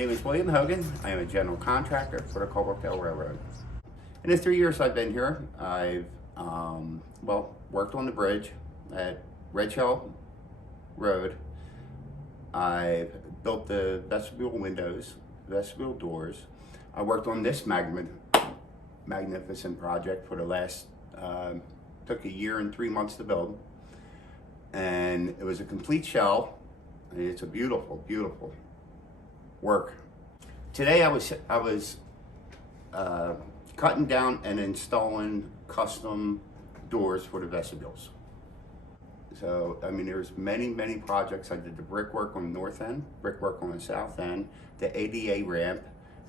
name is William Hogan. I am a general contractor for the Colebrookdale Railroad. In the 3 years I've been here, I've worked on the bridge at Red Shell Road. I've built the vestibule windows, vestibule doors. I worked on this magnificent project for the last, took 1 year and 3 months to build. And it was a complete shell. And it's a beautiful, beautiful work. Today I was cutting down and installing custom doors for the vestibules. So, I mean, there's many projects. I did the brickwork on the north end, brickwork on the south end, the ADA ramp,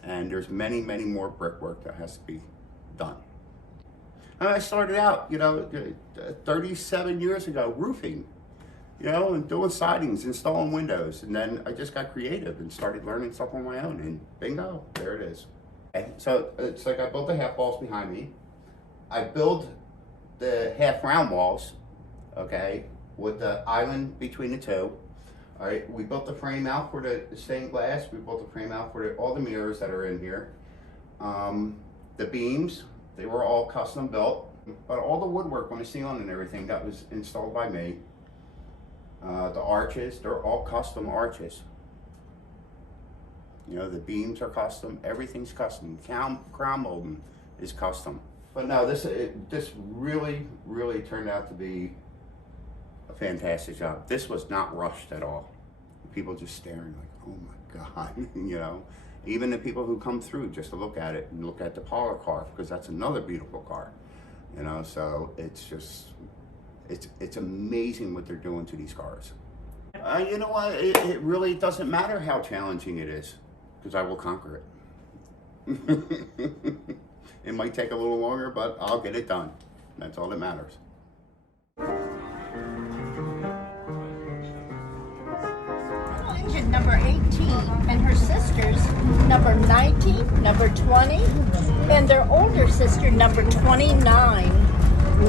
and there's many more brickwork that has to be done. And I started out, 37 years ago, roofing, and doing sidings, installing windows. And then I just got creative and started learning stuff on my own, and bingo, there it is. Okay, so it's like I built the half walls behind me. I built the half round walls, okay, with the island between the two. All right, we built the frame out for the stained glass. We built the frame out for all the mirrors that are in here. The beams, they were all custom built, but all the woodwork on the ceiling and everything, that was installed by me. The arches, they're all custom arches. The beams are custom, everything's custom. Crown molding is custom. But no, this really turned out to be a fantastic job. This was not rushed at all. People just staring like, oh my God, Even the people who come through just to look at it and look at the Polar car, because that's another beautiful car, so it's just, it's amazing what they're doing to these cars. You know what, it really doesn't matter how challenging it is, because I will conquer it. It might take a little longer, but I'll get it done. That's all that matters. Engine number 18 and her sisters number 19, number 20, and their older sister number 29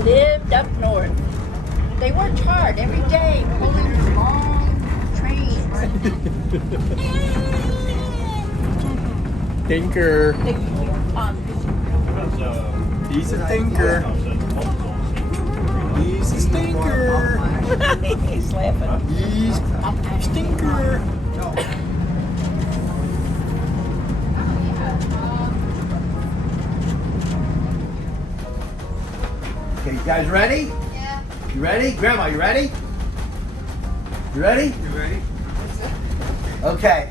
lived up north. They worked hard every day pulling long trains. Thinker. He's a thinker. He's a stinker. He's laughing. He's a stinker. Okay, you guys ready? Yeah. You ready? Grandma, you ready? You ready? You ready? Okay.